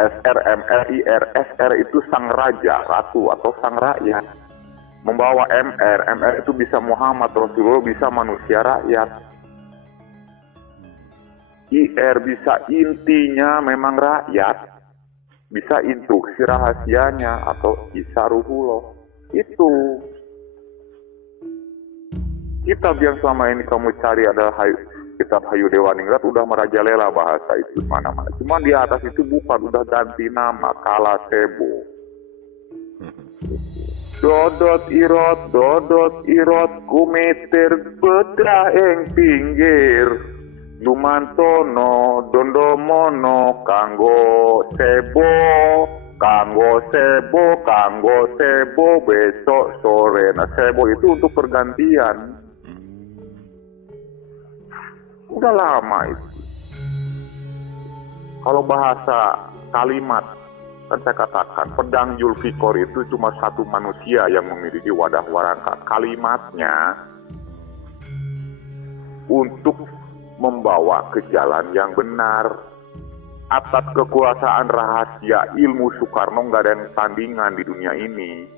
SR itu sang raja, ratu atau sang rakyat. Membawa MR itu bisa Muhammad Rasulullah, bisa manusia rakyat. IR bisa intinya memang rakyat, bisa instruksi rahasianya atau isaruhullah. Itu kitab yang selama ini kamu cari adalah kitab Hayu Dewaningrat, udah merajalela bahasa itu mana-mana. Cuma di atas itu bukan, udah ganti nama, Kala Sebo. Dodot irot kumeter betra eng pinggir Dumantono dondomono kanggo sebo besok sore. Nah, sebo itu untuk pergantian. Udah lama itu. Kalau bahasa kalimat, kan saya katakan pedang Zulfikar itu cuma satu manusia yang memiliki wadah warangka. Kalimatnya untuk membawa ke jalan yang benar. Atas kekuasaan rahasia ilmu Soekarno nggak ada yang tandingan di dunia ini.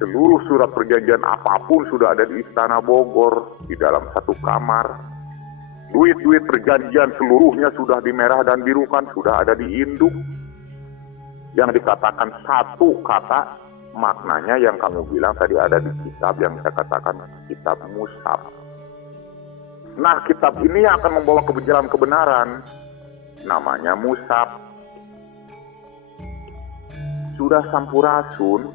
Seluruh surat perjanjian apapun sudah ada di Istana Bogor, di dalam satu kamar. Duit-duit perjanjian seluruhnya sudah dimerah dan birukan, sudah ada di induk. Yang dikatakan satu kata, maknanya yang kamu bilang tadi ada di kitab yang saya katakan kitab Mushaf. Nah, kitab ini akan membawa ke jalan kebenaran. Namanya Mushaf. Sudah Sampurasun,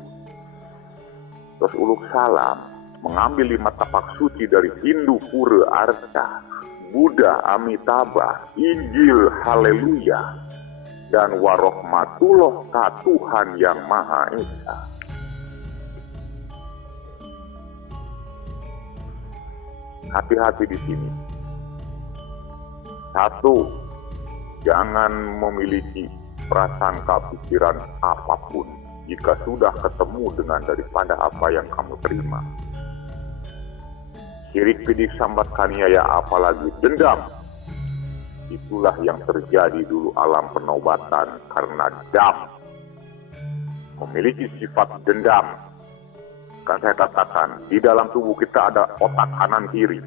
terus Uluk Salam, mengambil 5 tapak suci dari Hindu Pura Arca, Buddha Amitabha, Injil Haleluya, dan Warohmatullah ka Tuhan yang Maha Esa. Hati-hati di sini. 1, jangan memiliki prasangka pikiran apapun jika sudah ketemu dengan daripada apa yang kamu terima. Sirik pidik sambat kaniaya apalagi dendam. Itulah yang terjadi dulu alam penobatan karena dam. Memiliki sifat dendam. Kan saya katakan, di dalam tubuh kita ada otak kanan kiri.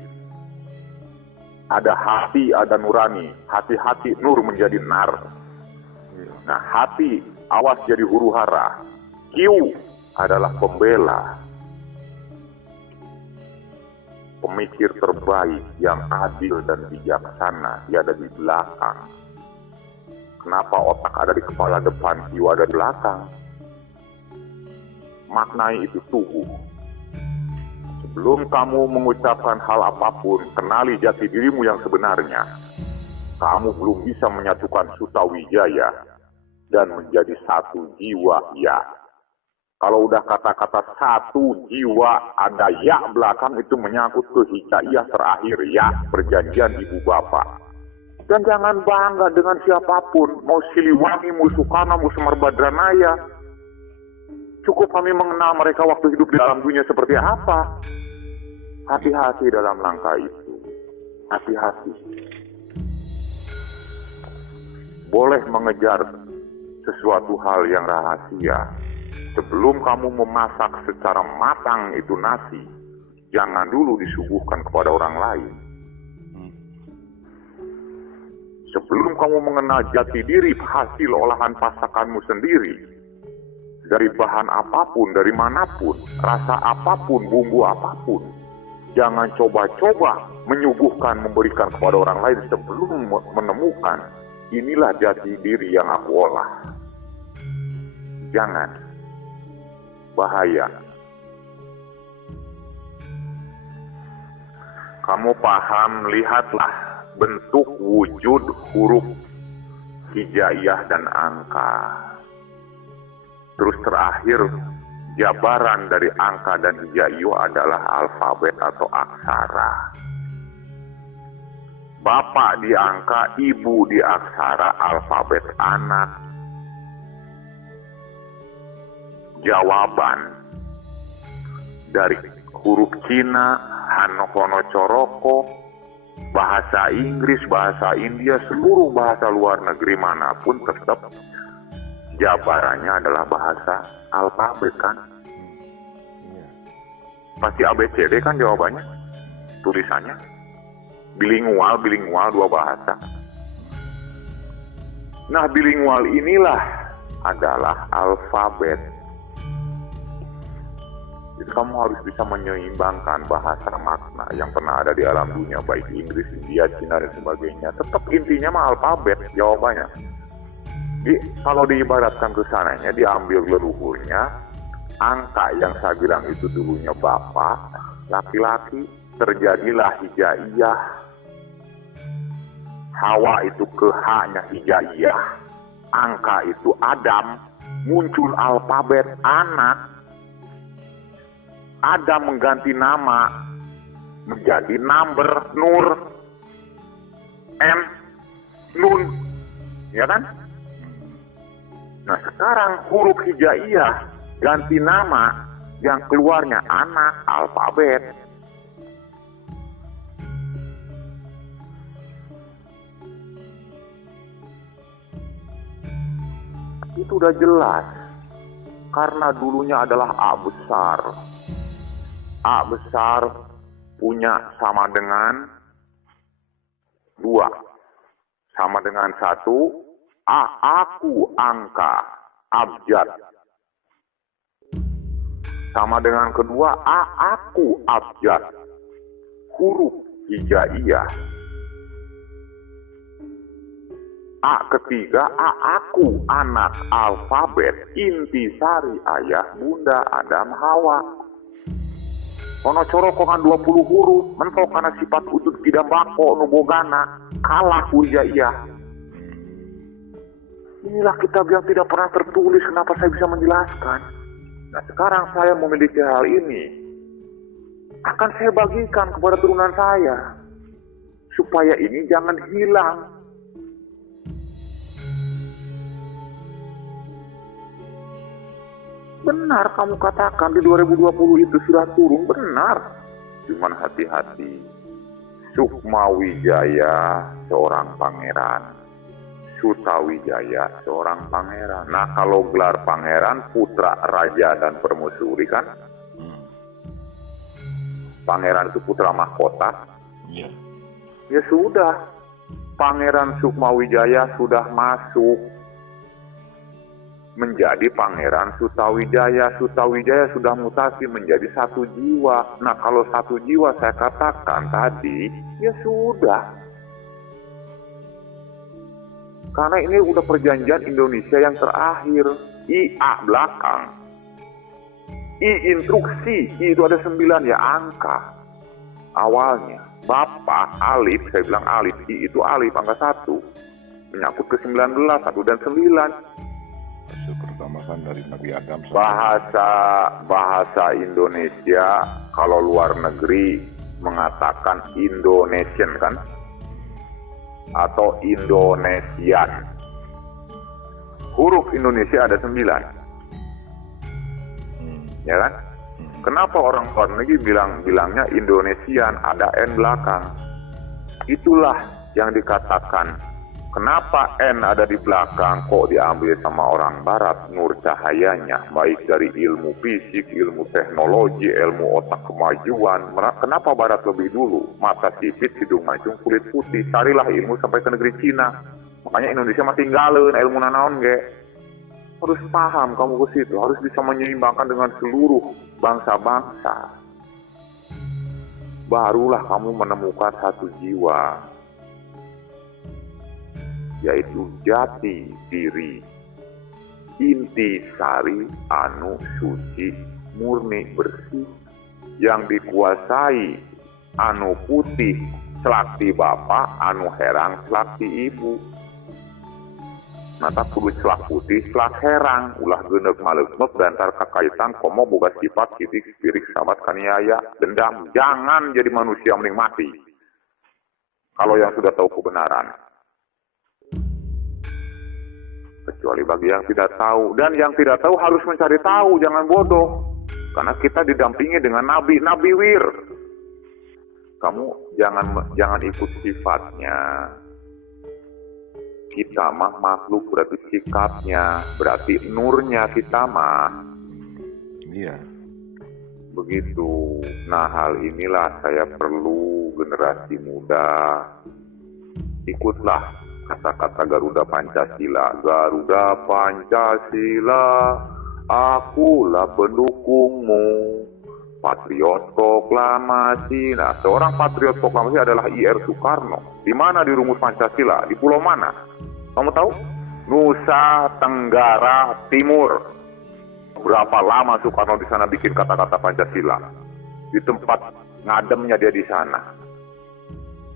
Ada hati, ada nurani. Hati-hati nur menjadi nar. Nah, hati awas jadi huru hara. Q adalah pembela. Pemikir terbaik yang adil dan bijaksana, dia ada di belakang. Kenapa otak ada di kepala depan, jiwa ada di belakang? Maknai itu tubuh. Sebelum kamu mengucapkan hal apapun, kenali jati dirimu yang sebenarnya. Kamu belum bisa menyatukan Sutawijaya dan menjadi satu jiwa ya. Kalau udah kata-kata satu jiwa ada ya belakang, itu menyangkut ke hikaiyah terakhir ya, perjanjian ibu bapak. Dan jangan bangga dengan siapapun, mau Siliwangi, mau Soekarno, mau Semar Badranaya. Cukup kami mengenal mereka waktu hidup di dalam dunia seperti apa. Hati-hati dalam langkah itu. Hati-hati. Boleh mengejar sesuatu hal yang rahasia. Sebelum kamu memasak secara matang itu nasi, jangan dulu disuguhkan kepada orang lain. Sebelum kamu mengenal jati diri hasil olahan pasakanmu sendiri, dari bahan apapun, dari manapun, rasa apapun, bumbu apapun, jangan coba-coba menyuguhkan, memberikan kepada orang lain sebelum menemukan inilah jati diri yang aku olah. Jangan. Bahaya. Kamu paham, lihatlah bentuk wujud huruf hijaiyah dan angka. Terus terakhir, jabaran dari angka dan hijaiyah adalah alfabet atau aksara. Bapak di angka, ibu di aksara, alfabet anak. Jawaban dari huruf Cina, Hanokono Coroko, bahasa Inggris, bahasa India, seluruh bahasa luar negeri manapun tetap jabarannya adalah bahasa alfabet kan. Pasti ABCD kan jawabannya, tulisannya. Bilingual dua bahasa. Nah, bilingual inilah adalah alfabet. Jadi kamu harus bisa menyeimbangkan bahasa makna yang pernah ada di alam dunia, baik Inggris, India, Cina, dan sebagainya. Tetap intinya mah alfabet jawabannya. Jadi kalau diibaratkan ke sananya, diambil leluhurnya, angka yang saya bilang itu dulunya bapak, laki-laki, terjadilah hijaiyah. Hawa itu ke H-nya hijaiyah. Angka itu Adam, muncul alfabet anak. Adam mengganti nama menjadi number, Nur, M, Nun, ya kan? Nah sekarang huruf hijaiyah ganti nama, yang keluarnya anak, alfabet. Itu udah jelas, karena dulunya adalah A besar. A besar punya sama dengan 2, sama dengan 1. A, aku angka, abjad. Sama dengan kedua, A, aku abjad, huruf hijaiyah. A ketiga, A, aku anak, alfabet, intisari ayah, bunda, Adam, Hawa. Ono corokongan 20 huruf, mentok karena sifat wujud tidak bako, nubogana, kalah hijaiyah. Inilah kitab yang tidak pernah tertulis, kenapa saya bisa menjelaskan. Nah sekarang saya memiliki hal ini, akan saya bagikan kepada turunan saya, supaya ini jangan hilang. Benar kamu katakan di 2020 itu sudah turun, benar. Cuman hati-hati. Sukmawijaya seorang pangeran, Sutawijaya seorang pangeran. Nah kalau gelar pangeran, putra, raja, dan permaisuri kan? Pangeran itu putra mahkota. Ya sudah, Pangeran Sukmawijaya sudah masuk menjadi Pangeran Sutawijaya. Sutawijaya sudah mutasi menjadi satu jiwa. Nah kalau satu jiwa saya katakan tadi, ya sudah. Karena ini udah perjanjian Indonesia yang terakhir. IA belakang, I instruksi, I itu ada 9 ya angka awalnya. Bapak alif, saya bilang alif, I itu alif angka 1, menyangkut ke 19, 1 dan 9. Pertama kan dari Nabi Adam. Bahasa Indonesia kalau luar negeri mengatakan Indonesian kan, atau Indonesian. Huruf Indonesia ada 9, ya kan? Kenapa orang luar negeri bilangnya Indonesian, ada N belakang? Itulah yang dikatakan. Kenapa N ada di belakang kok diambil sama orang barat, nur cahayanya, baik dari ilmu fisik, ilmu teknologi, ilmu otak kemajuan. Kenapa barat lebih dulu? Mata sipit, hidung mancung, kulit putih. Carilah ilmu sampai ke negeri Cina. Makanya Indonesia masih tinggalin ilmu nanaon ge. Harus paham kamu ke situ, harus bisa menyeimbangkan dengan seluruh bangsa-bangsa. Barulah kamu menemukan satu jiwa, yaitu jati diri, inti sari anu suci, murni, bersih, yang dikuasai anu putih selakti bapak, anu herang selakti ibu. Nata kudu selak putih, selak herang, ulah genek malekmek dantar kakaitan komo boga sifat sidik spirik sahabat kaniaya, dendam. Jangan jadi manusia mending mati kalau yang sudah tahu kebenaran. Kecuali bagi yang tidak tahu, dan yang tidak tahu harus mencari tahu, jangan bodoh. Karena kita didampingi dengan nabi wir. Kamu jangan ikut sifatnya. Kita mah makhluk berarti sikapnya, berarti nurnya kita mah. Iya. Begitu. Nah, hal inilah saya perlu generasi muda ikutlah kata-kata Garuda Pancasila. Garuda Pancasila, akulah pendukungmu. Patriot proklamasi. Nah, seorang patriot proklamasi adalah I.R. Soekarno. Di mana di rumus Pancasila? Di pulau mana? Kamu tahu? Nusa Tenggara Timur. Berapa lama Soekarno di sana bikin kata-kata Pancasila? Di tempat ngademnya dia di sana.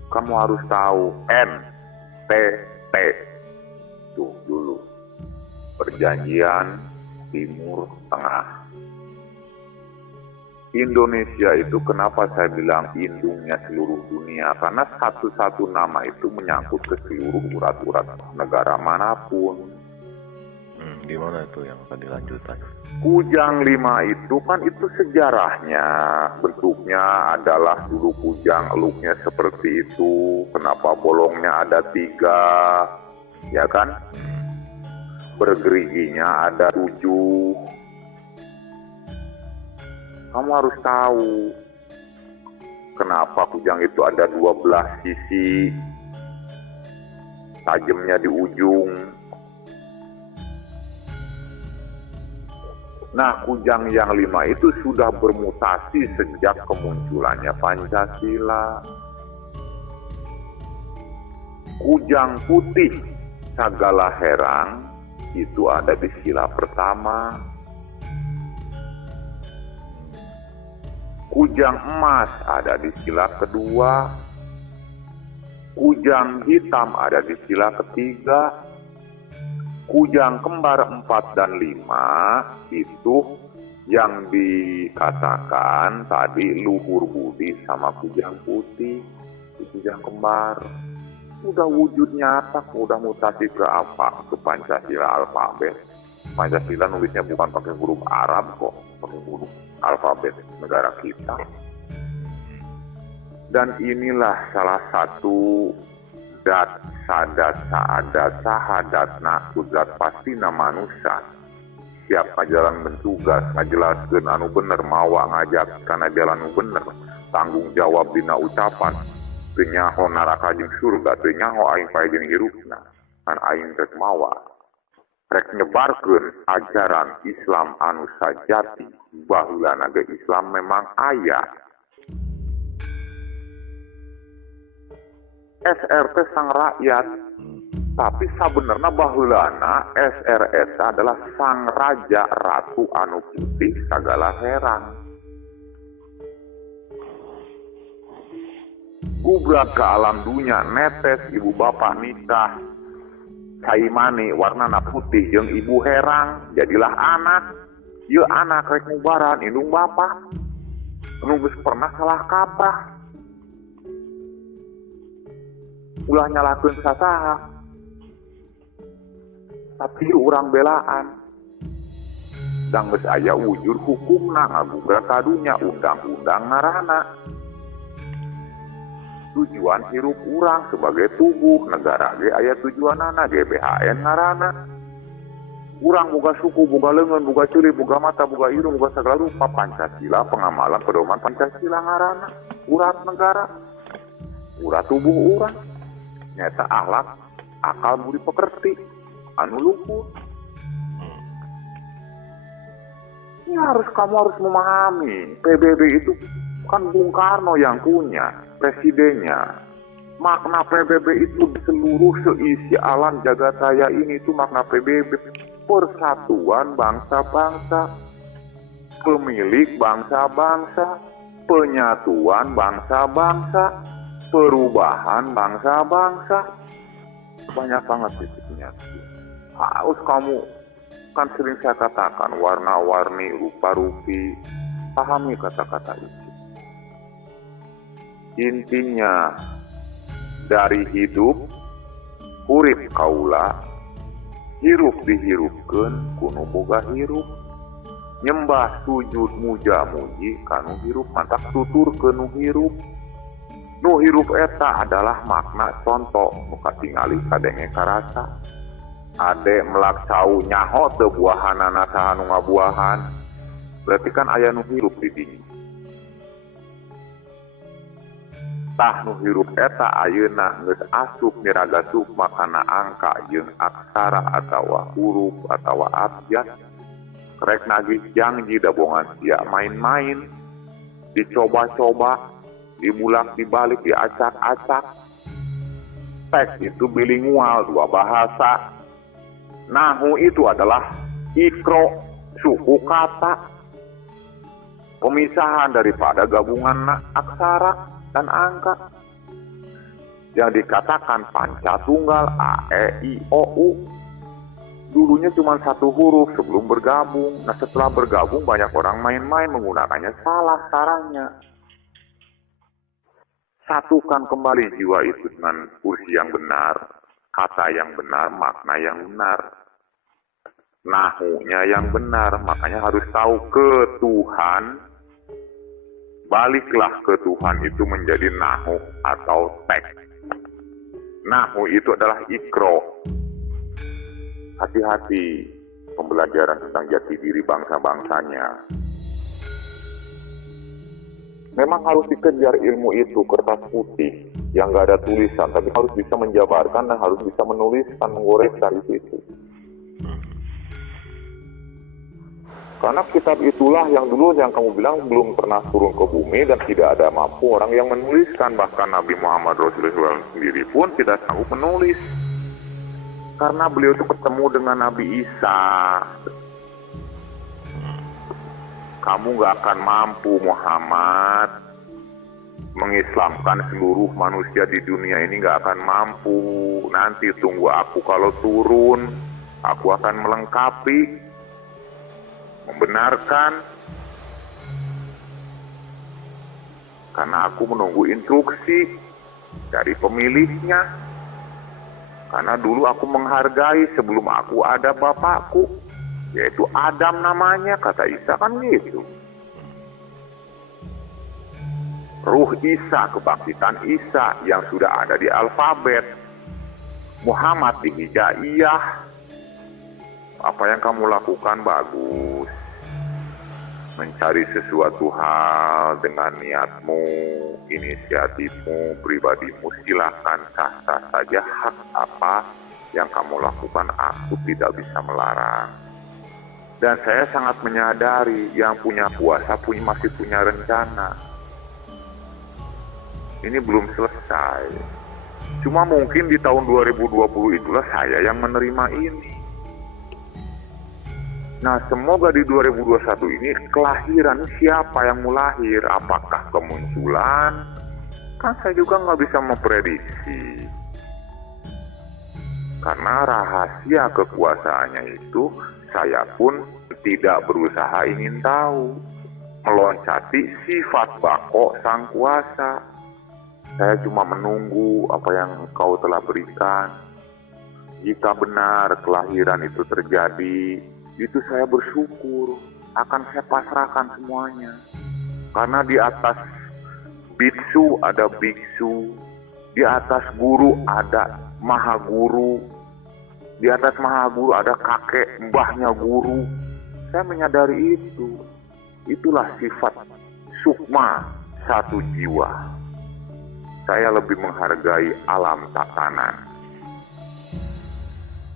Kamu harus tahu NTT. Tuh dulu. Perjanjian Timur Tengah. Indonesia itu kenapa saya bilang indungnya seluruh dunia? Karena satu-satu nama itu menyangkut ke seluruh urat-urat negara manapun. Gimana itu yang tadi lanjutan? Kujang 5 itu kan itu sejarahnya. Bentuknya adalah dulu kujang, eluknya seperti itu. Kenapa bolongnya ada 3? Ya kan? Bergeriginya ada 7. Kamu harus tahu kenapa kujang itu ada 12 sisi, tajamnya di ujung. Nah, kujang yang 5 itu sudah bermutasi sejak kemunculannya Pancasila. Kujang putih Sagala Herang itu ada di sila pertama. Kujang emas ada di sila kedua. Kujang hitam ada di sila ketiga. Kujang kembar 4 dan 5 itu yang dikatakan tadi luhur budi sama kujang putih. Kujang kembar. Udah wujud nyata, udah mutasi ke apa? Ke Pancasila alfabet. Pancasila nulisnya bukan pakai huruf Arab kok, pakai huruf alfabet negara kita. Dan inilah salah satu dat sadat saadat sahadatna kudrat pastina manusia. Siap ngajalan bentugas, ngajelaskeun anu bener, mawa ngajak kana jalan anu bener, tanggung jawab dina ucapan, teu nyaho neraka jeung surga, teu nyaho aing pae jeung hirupna, kan aing rek mawa rek nyebarkeun ajaran Islam anu sajati. Baheulana ge Islam memang aya. SRT sang rakyat, tapi sabenerna baheulana SRS adalah sang raja ratu anu putih sagala herang. Gubrak ke alam dunia, netes ibu bapak nikah, caimani warnana putih jeung ibu herang, jadilah anak. Ieu anak rek ngubaran indung bapak. Nu geus pernah salah kaprah. Ulah nyalakeun sasaha. Tapi urang belaan. Dan geus aya wujud hukumna ngagubrak kadunya undang-undang ngaranna. Tujuan hirup urang sebagai tubuh negara ge aya tujuanana GBHN ngaranna. Urang boga suku, boga leungeun, boga ciri, boga mata, boga irung, boga sagala rupa. Pancasila pengamalan pedoman Pancasila ngaranna. Urat negara, urat tubuh urang. Nyata akhlak, akal budi pekerti, anu luhur. Ini kamu harus memahami, PBB itu kan Bung Karno yang punya, presidennya. Makna PBB itu di seluruh seisi alam jagat raya ini itu makna PBB. Persatuan bangsa-bangsa, pemilik bangsa-bangsa, penyatuan bangsa-bangsa, perubahan bangsa-bangsa. Banyak banget titiknya. Harus kamu, kan sering saya katakan, warna-warni, rupa-rupi, pahami kata-kata itu. Intinya, dari hidup, urip kaula, hirup dihirupkeun kuno boga hirup, nyembah sujud muja muji kanu hirup, mantap tutur kenu hirup. Nu hirup eta adalah makna contoh muka tingali kadenge karasa. Ade melak cau nyaho teu buahanana saha nu ngabuahan. Berarti kan aya nu hirup di dinya. Tah nu hirup eta ayeuna geus asup miraga sukma kana angka jeung aksara atawa huruf atawa abjad. Rek nagih janji dabongan sia main-main, dicoba-coba, dibulak dibalik, diacak-acak. Teks itu bilingual, dua bahasa. Nahu itu adalah ikro, suku kata, pemisahan daripada gabungan aksara dan angka. Yang dikatakan pancatunggal A, E, I, O, U. Dulunya cuma satu huruf sebelum bergabung. Nah setelah bergabung banyak orang main-main menggunakannya salah caranya. Satukan kembali jiwa itu dengan kursi yang benar, kata yang benar, makna yang benar. Nahunya yang benar, makanya harus tahu ke Tuhan. Baliklah ke Tuhan itu menjadi nahu atau teks. Nahu itu adalah ikro. Hati-hati pembelajaran tentang jati diri bangsa-bangsanya. Memang harus dikejar ilmu itu, kertas putih yang gak ada tulisan, tapi harus bisa menjabarkan dan harus bisa menuliskan, menggoreskan di situ. Karena kitab itulah yang dulu yang kamu bilang belum pernah turun ke bumi dan tidak ada mampu orang yang menuliskan. Bahkan Nabi Muhammad Rasulullah sendiri pun tidak sanggup menulis. Karena beliau itu ketemu dengan Nabi Isa. Kamu gak akan mampu Muhammad mengislamkan seluruh manusia di dunia ini, gak akan mampu. Nanti tunggu aku kalau turun, aku akan melengkapi, membenarkan. Karena aku menunggu instruksi dari pemiliknya. Karena dulu aku menghargai sebelum aku ada bapakku, yaitu Adam namanya, kata Isa kan gitu. Ruh Isa, kebangkitan Isa yang sudah ada di alfabet. Muhammad di hijaiyah. Apa yang kamu lakukan bagus. Mencari sesuatu hal dengan niatmu, inisiatifmu, pribadimu, silakan sah-sah saja. Hak apa yang kamu lakukan, aku tidak bisa melarang. Dan saya sangat menyadari yang punya kuasa masih punya rencana. Ini belum selesai. Cuma mungkin di tahun 2020 itulah saya yang menerima ini. Nah, semoga di 2021 ini kelahiran siapa yang mau lahir, apakah kemunculan? Kan saya juga nggak bisa memprediksi. Karena rahasia kekuasaannya itu, saya pun tidak berusaha ingin tahu. Meloncati sifat bako sang kuasa. Saya cuma menunggu apa yang Engkau telah berikan. Jika benar kelahiran itu terjadi, itu saya bersyukur, akan saya pasrahkan semuanya. Karena di atas biksu ada biksu, di atas guru ada maha guru, di atas maha guru ada kakek mbahnya guru. Saya menyadari itu. Itulah sifat sukma satu jiwa. Saya lebih menghargai alam tatanan.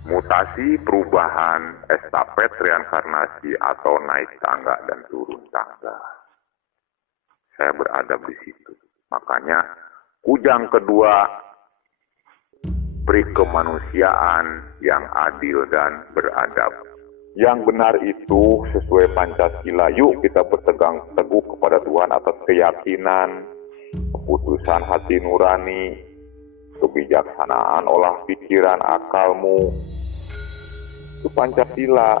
Mutasi, perubahan, estafet, reinkarnasi atau naik tangga dan turun tangga. Saya berada di situ. Makanya kujang kedua, beri kemanusiaan yang adil dan beradab. Yang benar itu sesuai Pancasila. Yuk kita berpegang teguh kepada Tuhan atas keyakinan, keputusan hati nurani, kebijaksanaan olah pikiran akalmu. Itu Pancasila.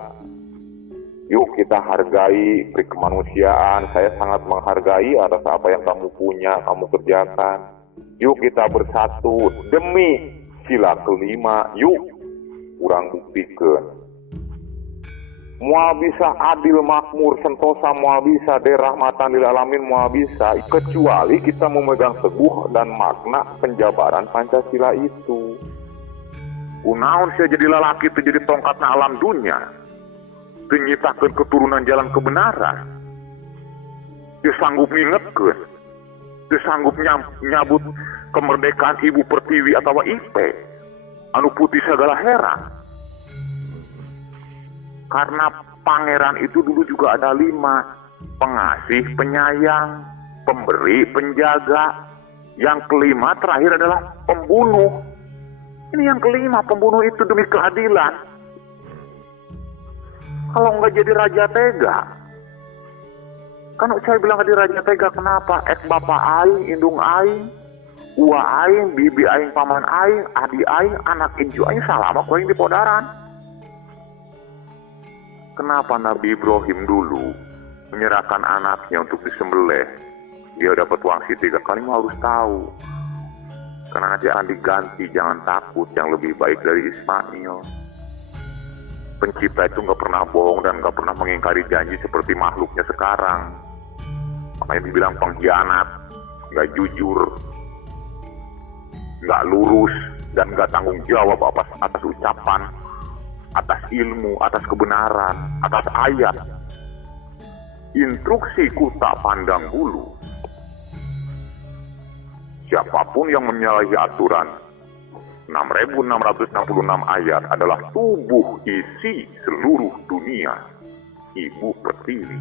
Yuk kita hargai, beri kemanusiaan. Saya sangat menghargai atas apa yang kamu punya, kamu kerjakan. Yuk kita bersatu demi sila kelima. Yuk kurang buktikan. Moal bisa adil makmur sentosa, moal bisa derahmatan lil alamin, moal bisa, kecuali kita memegang teguh dan makna penjabaran Pancasila itu. Kunaon saya jadi lalaki itu jadi tongkatna alam dunia, menyitakan keturunan jalan kebenaran. Dia sanggup ngingetkeun, dia sanggup nyabut kemerdekaan Ibu Pertiwi atau IP, anu putih segala heran. Karena pangeran itu dulu juga ada 5, pengasih, penyayang, pemberi, penjaga. Yang kelima terakhir adalah pembunuh. Ini yang kelima, pembunuh itu demi keadilan. Kalau nggak jadi raja tega, kan saya bilang jadi raja tega kenapa? Bapak aing, indung aing, ua aing, bibi aing, paman aing, adi aing, anak inju aing, salama ku aing di podaran. Kenapa Nabi Ibrahim dulu menyerahkan anaknya untuk disembelih? Dia dapat wangsit 3 kali, harus tahu. Karena nanti akan diganti, jangan takut, yang lebih baik dari Ismail. Pencipta itu nggak pernah bohong dan nggak pernah mengingkari janji seperti makhluknya sekarang. Makanya dibilang pengkhianat, nggak jujur, nggak lurus, dan nggak tanggung jawab atas ucapan, atas ilmu, atas kebenaran, atas ayat. Instruksiku tak pandang bulu. Siapapun yang menyalahi aturan 6.666 ayat adalah tubuh isi seluruh dunia Ibu Pertiwi.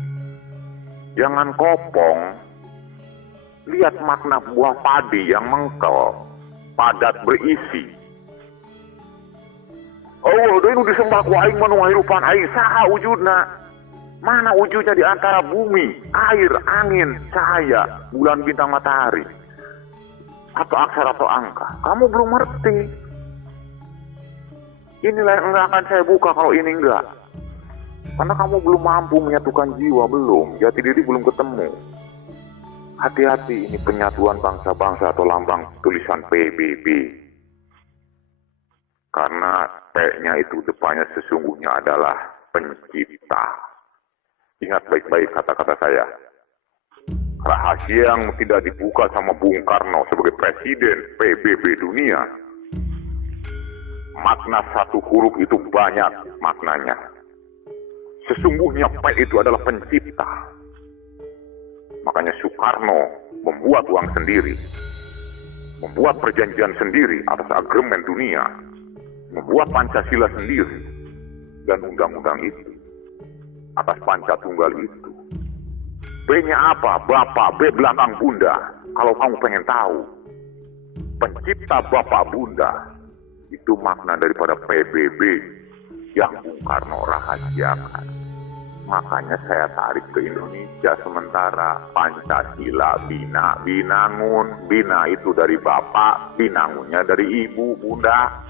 Jangan kopong. Lihat makna buah padi yang mengkel, padat berisi. Oh, ini disembah ku aing manu hirupan aing saha wujudna? Mana wujudnya di antara bumi, air, angin, cahaya, bulan, bintang, matahari? Atau aksara atau angka? Kamu belum ngerti. Inilah yang enggak akan saya buka kalau ini enggak. Karena kamu belum mampu menyatukan jiwa, belum. Jati diri belum ketemu. Hati-hati, ini penyatuan bangsa-bangsa atau lambang tulisan PBB. Karena P-nya itu depannya sesungguhnya adalah pencipta. Ingat baik-baik kata-kata saya. Rahasia yang tidak dibuka sama Bung Karno sebagai presiden PBB dunia. Makna satu huruf itu banyak maknanya. Sesungguhnya P itu adalah pencipta. Makanya Soekarno membuat uang sendiri, membuat perjanjian sendiri atas agreement dunia, membuat Pancasila sendiri, dan undang-undang itu atas Pancatunggal itu. B-nya apa? Bapak, B belakang Bunda. Kalau kamu pengen tahu, pencipta Bapak Bunda itu makna daripada PBB yang Bung Karno rahasiakan. Makanya saya tarik ke Indonesia sementara. Pancasila bina, binangun. Bina itu dari Bapak, binangunnya dari Ibu, Bunda.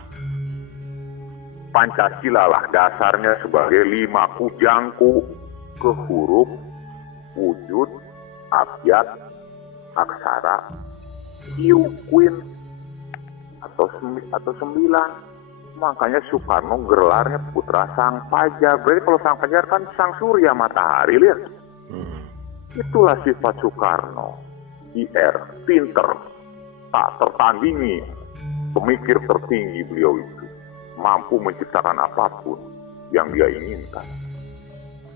Pancasila lah dasarnya sebagai 5 kujangku ke huruf, wujud, abjad, aksara, Queen atau 9. Makanya Soekarno gelarnya putra Sang Fajar. Berarti kalau Sang Fajar kan Sang Surya matahari, lihat. Itulah sifat Soekarno. IR, pinter, tak tertandingi, pemikir tertinggi beliau itu. Mampu menciptakan apapun yang dia inginkan.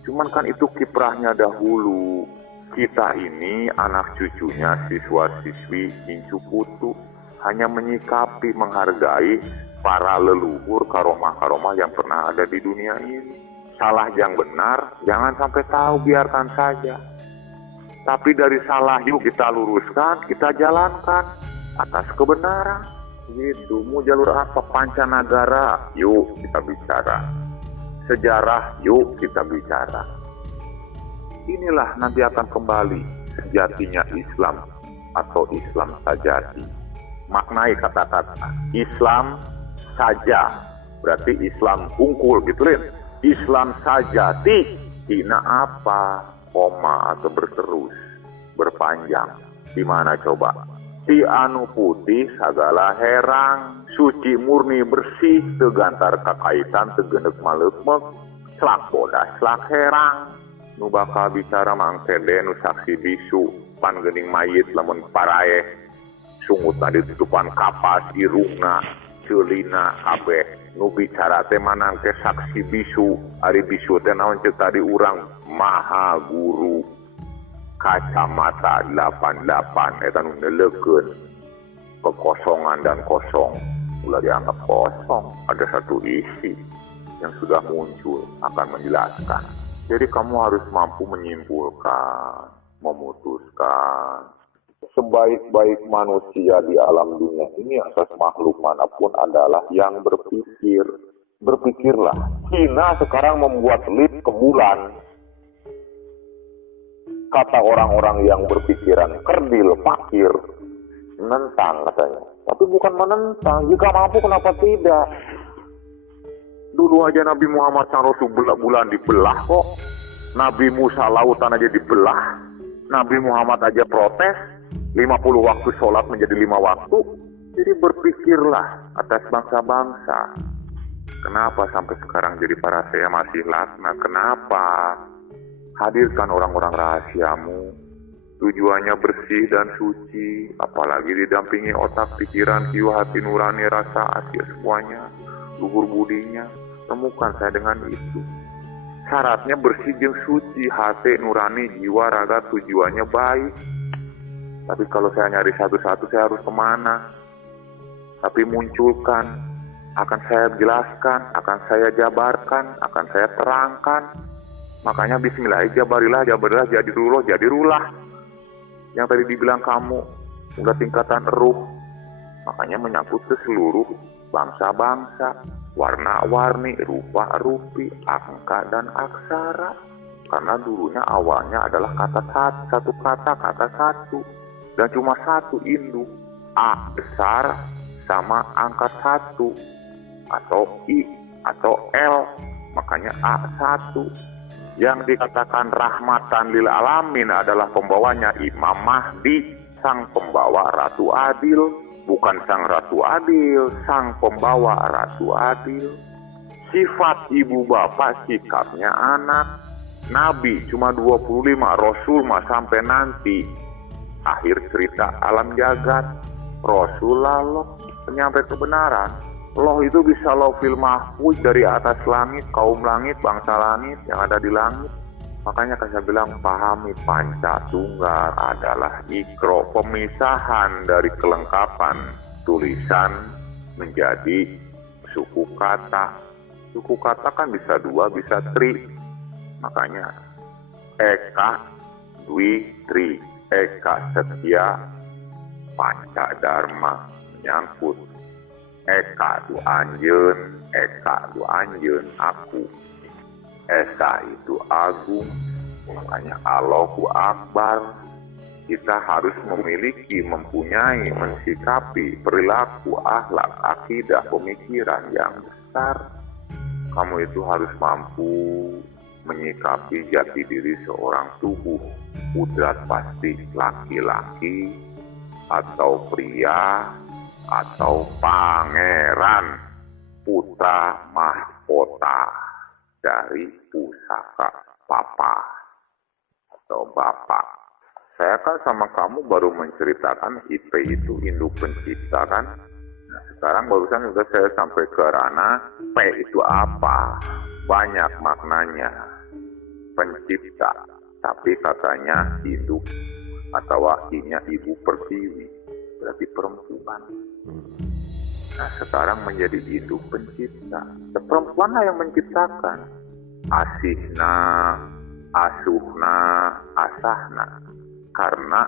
Cuman kan itu kiprahnya dahulu. Kita ini anak cucunya siswa-siswi Incu Putu hanya menyikapi, menghargai para leluhur karomah-karomah yang pernah ada di dunia ini. Salah yang benar jangan sampai tahu, biarkan saja. Tapi dari salah yuk kita luruskan, kita jalankan atas kebenaran. Gitu, mau jalur apa? Pancanagara, yuk kita bicara. Sejarah, yuk kita bicara. Inilah nanti akan kembali sejatinya Islam atau Islam sajati. Maknai kata-kata Islam saja, berarti Islam unggul gitu kan. Islam sajati, tina apa? Koma atau berterus, berpanjang. Di mana coba? Ti anu putih sagala herang, suci murni bersih, tegantar kakaitan, tegendek malekmek, Selak bodas, selak herang. Nu bakal bicara mangkede nu saksi bisu pan geuning mayit lamun parae sungutna ditutupan kapas irungna ceulina kabeh nu bicara teh manang teh saksi bisu ari bisu teh naon ceuk tadi urang maha guru kacamata 88 eta nu neulekeun kekosongan dan kosong ulah dianggap kosong ada satu isi yang sudah muncul akan menjelaskan. Jadi kamu harus mampu menyimpulkan, memutuskan. Sebaik-baik manusia di alam dunia ini atas makhluk manapun adalah yang berpikir. Berpikirlah. Cina sekarang membuat lift ke bulan. Kata orang-orang yang berpikiran kerdil, fakir, menentang katanya. Tapi bukan menentang, jika mampu kenapa tidak? Dulu aja Nabi Muhammad SAW bulan dibelah kok. Nabi Musa lautan aja dibelah. Nabi Muhammad aja protes. 50 waktu sholat menjadi 5 waktu. Jadi berpikirlah atas bangsa-bangsa. Kenapa sampai sekarang jadi para saya masih laknat? Kenapa? Hadirkan orang-orang rahasiamu. Tujuannya bersih dan suci. Apalagi didampingi otak, pikiran, jiwa, hati nurani, rasa, asia semuanya. Luhur budinya. Temukan saya dengan itu. Syaratnya bersih jeung suci, hati, nurani, jiwa, raga, tujuannya baik. Tapi kalau saya nyari satu-satu, saya harus kemana? Tapi munculkan, akan saya jelaskan, akan saya jabarkan, akan saya terangkan. Makanya bismillah, jabarilah, jadirulah. Yang tadi dibilang kamu, udah tingkatan ruh. Makanya menyangkut ke seluruh bangsa-bangsa. Warna-warni, rupa-rupi, angka dan aksara. Karena dulunya awalnya adalah satu kata satu. Dan cuma satu induk. A besar sama angka 1. Atau I atau L. Makanya A1. Yang dikatakan rahmatan lil alamin adalah pembawanya Imam Mahdi. Sang pembawa Ratu Adil. Bukan sang Ratu Adil, sang pembawa Ratu Adil. Sifat ibu bapak, sikapnya anak. Nabi cuma 25, Rasul mah sampai nanti. Akhir cerita alam jagat. Rasulullah penyampai kebenaran. Loh itu bisa lauhil mahfuz dari atas langit, kaum langit, bangsa langit yang ada di langit. Makanya saya bilang pahami Pancatunggal adalah ikro, pemisahan dari kelengkapan tulisan menjadi suku kata. Suku kata kan bisa 2, bisa 3. Makanya Eka, Dwi, Tri, Eka setia, Panca Dharma menyangkut. Eka du anjeun, aku. Esa itu agung, makanya Allahu Akbar. Kita harus mempunyai, mensikapi perilaku, akhlak, akidah, pemikiran yang besar. Kamu itu harus mampu menyikapi jati diri seorang tubuh. Kudrat pasti laki-laki, atau pria, atau pangeran, putra mahkota. Dari pusaka papa atau bapak. Saya kan sama kamu baru menceritakan IP itu induk pencipta kan. Nah, sekarang barusan juga saya sampai ke ranah P itu apa. Banyak maknanya. Pencipta. Tapi katanya induk atau I-nya ibu pertiwi. Berarti perempuan. Nah sekarang menjadi induk pencipta. Perempuanlah yang menciptakan. Asihna, asuhna, asahna. Karena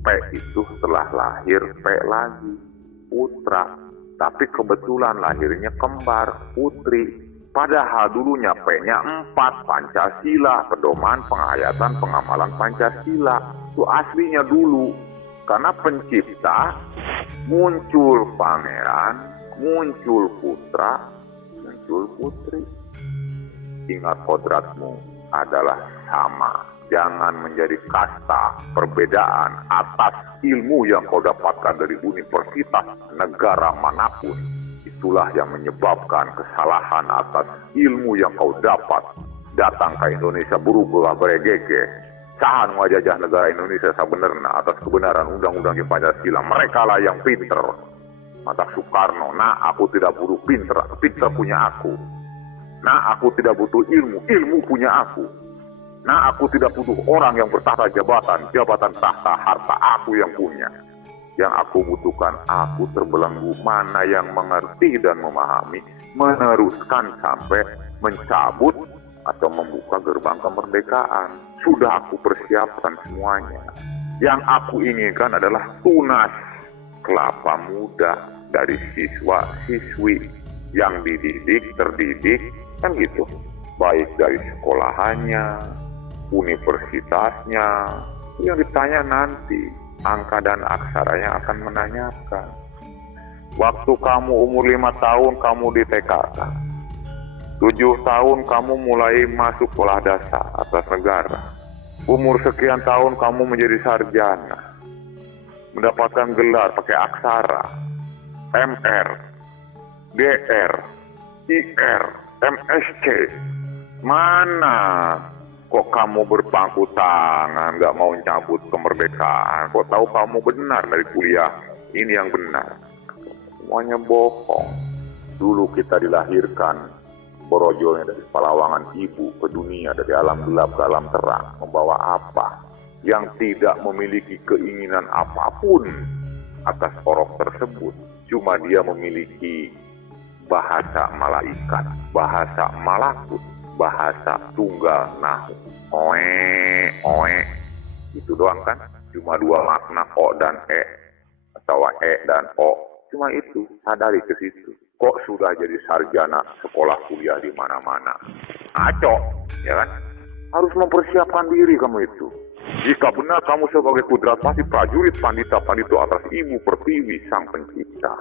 P itu setelah lahir P lagi, putra. Tapi kebetulan lahirnya kembar, putri. Padahal dulunya P-nya 4, Pancasila, pedoman, penghayatan, pengamalan Pancasila. Itu aslinya dulu. Karena pencipta, muncul pangeran, muncul putra, muncul putri. Ingat kodratmu adalah sama. Jangan menjadi kasta, perbedaan atas ilmu yang kau dapatkan dari universitas negara manapun. Itu itulah yang menyebabkan kesalahan atas ilmu yang kau dapat. Datang ke Indonesia berubah beregege. Sahan ngajajah negara Indonesia sebenarnya atas kebenaran undang-undang Pancasila. Mereka lah yang pinter. Mata Soekarno, nah aku tidak butuh pinter, pinter punya aku. Nah aku tidak butuh ilmu, ilmu punya aku. Nah aku tidak butuh orang yang bertahta jabatan, jabatan tahta harta aku yang punya. Yang aku butuhkan, aku terbelenggu mana yang mengerti dan memahami, meneruskan sampai mencabut atau membuka gerbang kemerdekaan. Sudah aku persiapkan semuanya. Yang aku inginkan adalah tunas kelapa muda dari siswa-siswi yang dididik, terdidik, kan gitu. Baik dari sekolahannya, universitasnya, yang ditanya nanti, angka dan aksaranya akan menanyakan. Waktu kamu umur 5 tahun, kamu di TKK. 7 tahun kamu mulai masuk sekolah dasar atas negara. Umur sekian tahun kamu menjadi sarjana. Mendapatkan gelar pakai aksara, MR, DR, IR, MSc. Mana kok kamu berpangku tangan, gak mau cabut kemerdekaan? Kok tahu kamu benar dari kuliah? Ini yang benar. Semuanya bohong. Dulu kita dilahirkan, borojolnya dari palawangan ibu ke dunia, dari alam gelap ke alam terang. Membawa apa? Yang tidak memiliki keinginan apapun atas orok tersebut. Cuma dia memiliki bahasa malaikat, bahasa malakut, bahasa tunggal nahu. Oe. Itu doang kan? Cuma 2 makna o dan e, atau e dan o. Cuma itu, sadari ke situ. Kok sudah jadi sarjana sekolah kuliah di mana-mana? Ngaco, ya kan? Harus mempersiapkan diri kamu itu. Jika benar kamu sebagai Kudrapati prajurit pandita-pandito atas Ibu Pertiwi Sang Pencipta.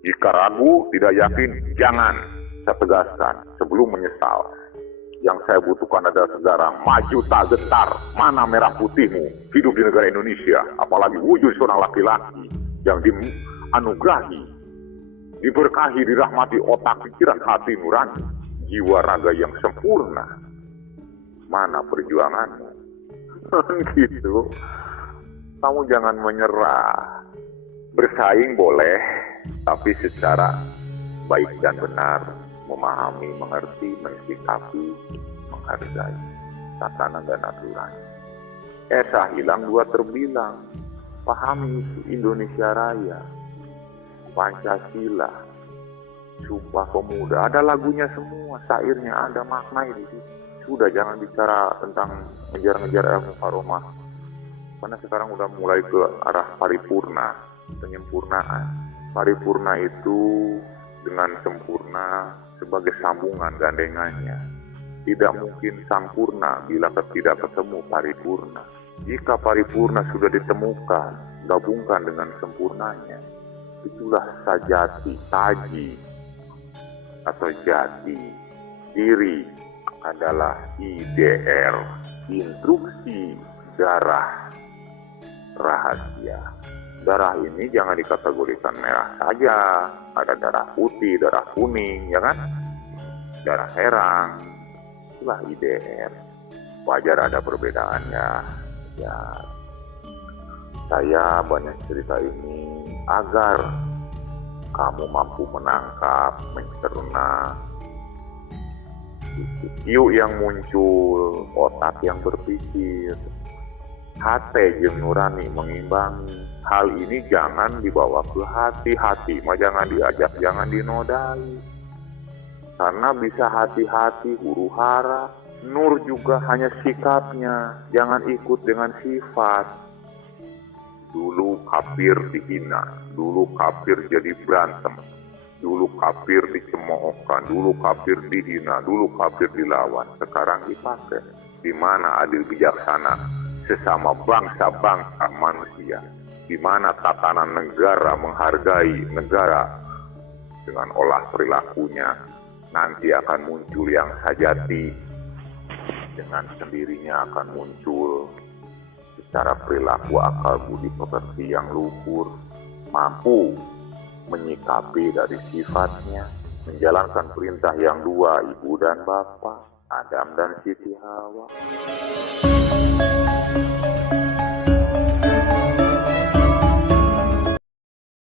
Jika ragu, tidak yakin, jangan. Saya tegaskan sebelum menyesal. Yang saya butuhkan adalah sekarang maju tak gentar. Mana merah putihmu hidup di negara Indonesia. Apalagi wujud seorang laki-laki yang dianugerahi, diberkahi, dirahmati otak, pikiran, hati nurani, jiwa raga yang sempurna. Mana perjuanganmu? Gitu. Kamu jangan menyerah. Bersaing boleh, tapi secara baik dan benar, memahami, mengerti, mensikapi, menghargai tatanan dan aturan. Esa hilang 2 terbilang. Pahami Indonesia Raya, Pancasila, Sumpah Pemuda. Ada lagunya semua, syairnya ada, makna di situ. Sudah, jangan bicara tentang ngejar-ngejar ilmu karomah. Karena sekarang udah mulai ke arah paripurna, penyempurnaan. Paripurna itu dengan sempurna sebagai sambungan gandengannya. Tidak mungkin sempurna bila tidak ketemu paripurna. Jika paripurna sudah ditemukan, gabungkan dengan sempurnanya. Itulah sajati, taji, atau jati diri adalah IDR, instruksi darah rahasia. Darah ini jangan dikategorikan merah saja, ada darah putih, darah kuning, ya kan? Darah herang, itulah IDR. Wajar ada perbedaannya. Ya, saya banyak cerita ini agar kamu mampu menangkap, mencerna yuk yang muncul, otak yang berpikir, hati yang nurani mengimbangi. Hal ini jangan dibawa ke hati mah jangan diajak, jangan dinodai. Karena bisa hati-hati, huru hara. Nur juga hanya sikapnya, jangan ikut dengan sifat. Dulu kafir dihina, dulu kafir jadi berantem, dulu kafir dicemoohkan, dulu kafir dihina, dulu kafir dilawan. Sekarang dipakai. Di mana adil bijaksana sesama bangsa-bangsa manusia? Di mana tatanan negara menghargai negara dengan olah perilakunya? Nanti akan muncul yang sajati, dengan sendirinya akan muncul secara perilaku, akal budi pekerti yang luhur, mampu menyikapi dari sifatnya, menjalankan perintah yang dua, ibu dan bapak, Adam dan Siti Hawa.